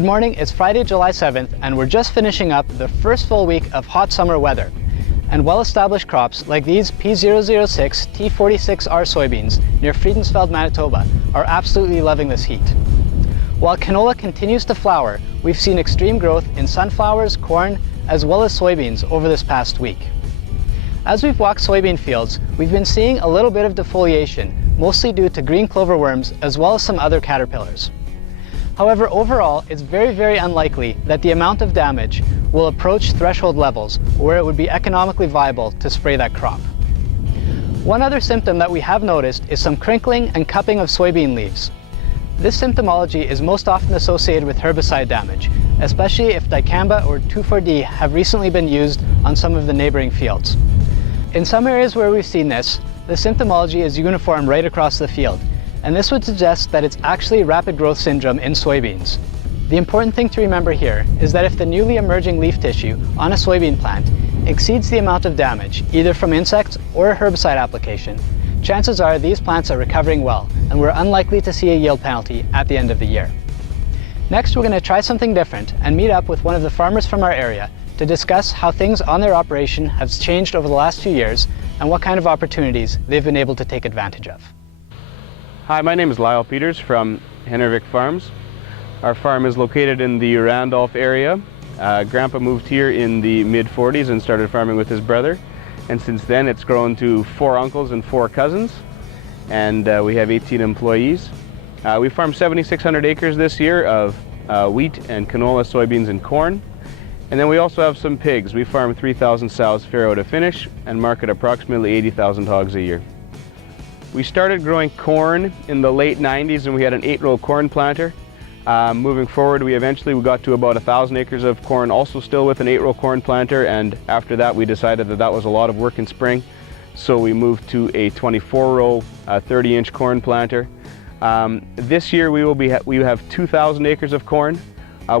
Good morning, it's Friday, July 7th, and we're just finishing up the first full week of hot summer weather. And well-established crops like these P006 T46R soybeans near Friedensfeld, Manitoba are absolutely loving this heat. While canola continues to flower, we've seen extreme growth in sunflowers, corn, as well as soybeans over this past week. As we've walked soybean fields, we've been seeing a little bit of defoliation, mostly due to green clover worms as well as some other caterpillars. However, overall, it's very unlikely that the amount of damage will approach threshold levels where it would be economically viable to spray that crop. One other symptom that we have noticed is some crinkling and cupping of soybean leaves. This symptomology is most often associated with herbicide damage, especially if dicamba or 2,4-D have recently been used on some of the neighboring fields. In some areas where we've seen this, the symptomology is uniform right across the field, and this would suggest that it's actually rapid growth syndrome in soybeans. The important thing to remember here is that if the newly emerging leaf tissue on a soybean plant exceeds the amount of damage, either from insects or a herbicide application, chances are these plants are recovering well, and we're unlikely to see a yield penalty at the end of the year. Next, we're going to try something different and meet up with one of the farmers from our area to discuss how things on their operation have changed over the last few years and what kind of opportunities they've been able to take advantage of. Hi, my name is Lyle Peters from Henervic Farms. Our farm is located in the Randolph area. Grandpa moved here in the mid-40s and started farming with his brother. And since then it's grown to 4 uncles and 4 cousins. And we have 18 employees. We farmed 7,600 acres this year of wheat and canola, soybeans and corn. And then we also have some pigs. We farm 3,000 sows farrow to finish and market approximately 80,000 hogs a year. We started growing corn in the late 90s and we had an 8-row corn planter. Moving forward, we eventually got to about 1,000 acres of corn, also still with an 8-row corn planter, and after that we decided that that was a lot of work in spring. So we moved to a 24-row, 30-inch corn planter. This year we have 2,000 acres of corn.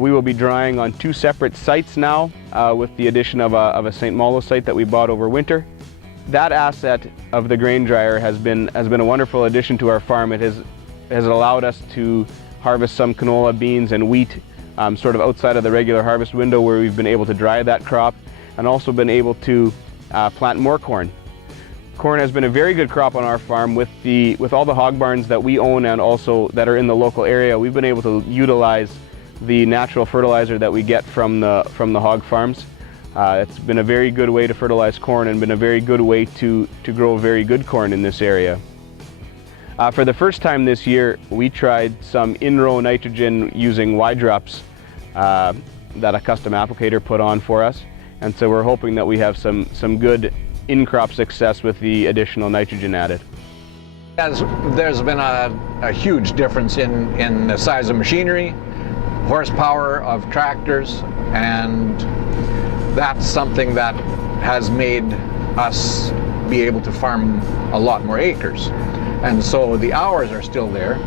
We will be drying on 2 separate sites now with the addition of a St. Malo site that we bought over winter. That asset of the grain dryer has been a wonderful addition to our farm. It has allowed us to harvest some canola, beans and wheat sort of outside of the regular harvest window where we've been able to dry that crop, and also been able to plant more corn. Corn has been a very good crop on our farm with all the hog barns that we own and also that are in the local area. We've been able to utilize the natural fertilizer that we get from the hog farms. It's been a very good way to fertilize corn and been a very good way to grow very good corn in this area. For the first time this year, we tried some in-row nitrogen using Y-drops that a custom applicator put on for us. And so we're hoping that we have some good in-crop success with the additional nitrogen added. There's been a huge difference in the size of machinery, horsepower of tractors, and that's something that has made us be able to farm a lot more acres. And so the hours are still there,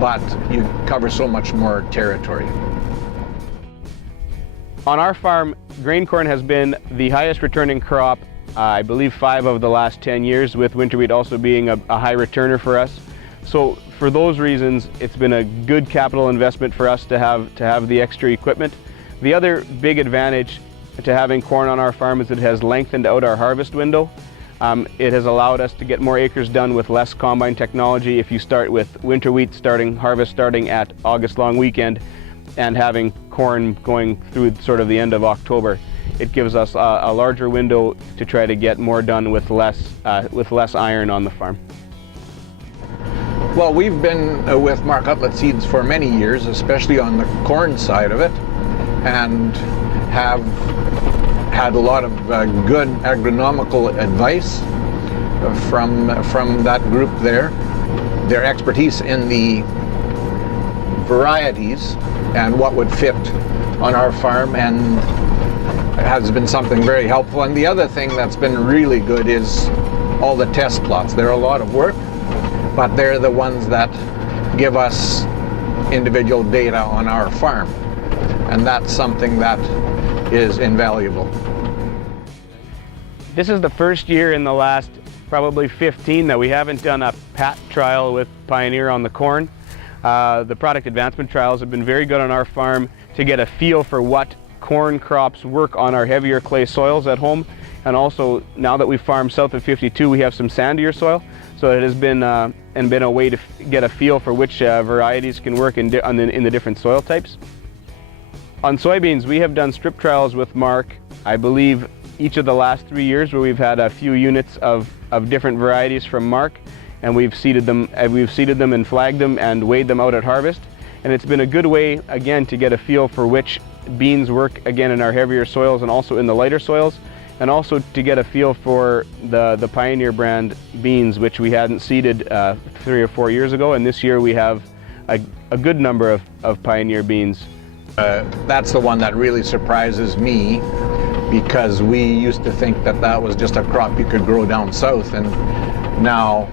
but you cover so much more territory. On our farm, grain corn has been the highest returning crop, I believe 5 of the last 10 years, with winter wheat also being a high returner for us. So for those reasons, it's been a good capital investment for us to have the extra equipment. The other big advantage to having corn on our farm is it has lengthened out our harvest window. It has allowed us to get more acres done with less combine technology. If you start with winter wheat harvest starting at August long weekend and having corn going through sort of the end of October, it gives us a larger window to try to get more done with less iron on the farm. Well, we've been with Marc Hutlet seeds for many years, especially on the corn side of it, and have had a lot of good agronomical advice from that group there. Their expertise in the varieties and what would fit on our farm, and it has been something very helpful. And the other thing that's been really good is all the test plots. They're a lot of work, but they're the ones that give us individual data on our farm. And that's something that is invaluable. This is the first year in the last probably 15 that we haven't done a pat trial with Pioneer on the corn. The product advancement trials have been very good on our farm to get a feel for what corn crops work on our heavier clay soils at home. And also, now that we farm south of 52, we have some sandier soil. So it has been a way to get a feel for which varieties can work in the different soil types. On soybeans, we have done strip trials with Marc, I believe, each of the last 3 years, where we've had a few units of different varieties from Marc, and we've seeded them and flagged them and weighed them out at harvest. And it's been a good way, again, to get a feel for which beans work, again, in our heavier soils and also in the lighter soils, and also to get a feel for the Pioneer brand beans, which we hadn't seeded 3 or 4 years ago, and this year we have a good number of Pioneer beans. That's the one that really surprises me, because we used to think that that was just a crop you could grow down south, and now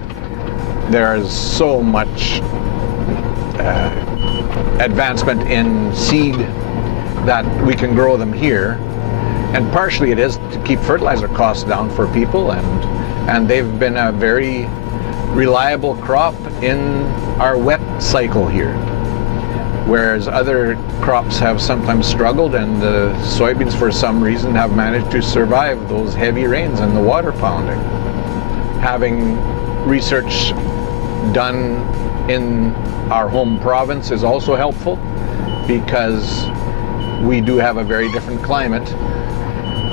there's so much advancement in seed that we can grow them here. And partially it is to keep fertilizer costs down for people, and they've been a very reliable crop in our wet cycle here. Whereas other crops have sometimes struggled, and the soybeans for some reason have managed to survive those heavy rains and the water pounding. Having research done in our home province is also helpful, because we do have a very different climate,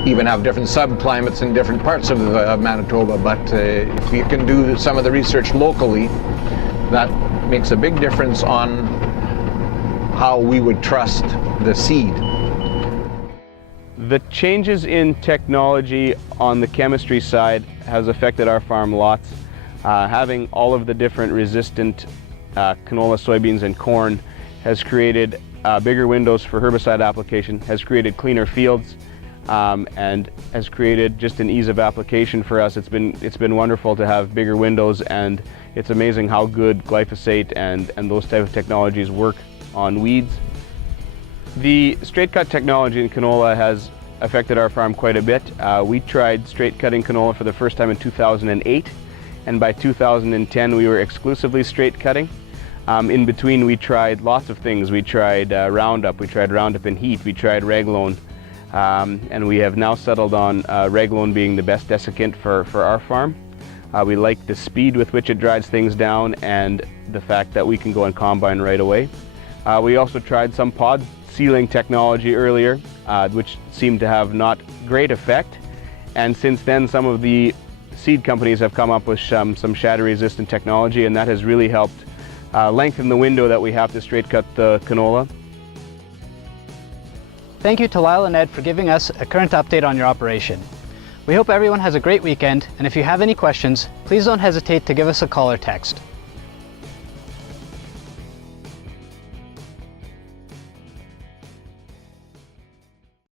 even have different subclimates in different parts of Manitoba, but if you can do some of the research locally, that makes a big difference on how we would trust the seed. The changes in technology on the chemistry side has affected our farm lots. Having all of the different resistant canola, soybeans, and corn has created bigger windows for herbicide application, has created cleaner fields, and has created just an ease of application for us. It's been wonderful to have bigger windows, and it's amazing how good glyphosate and those type of technologies work on weeds. The straight cut technology in canola has affected our farm quite a bit. We tried straight cutting canola for the first time in 2008, and by 2010 we were exclusively straight cutting. In between we tried lots of things. We tried Roundup, we tried Roundup in heat, we tried Reglone, and we have now settled on Reglone being the best desiccant for our farm. We like the speed with which it dries things down and the fact that we can go and combine right away. We also tried some pod sealing technology earlier, which seemed to have not great effect. And since then, some of the seed companies have come up with some shatter-resistant technology, and that has really helped lengthen the window that we have to straight cut the canola. Thank you to Lyle and Ed for giving us a current update on your operation. We hope everyone has a great weekend, and if you have any questions, please don't hesitate to give us a call or text.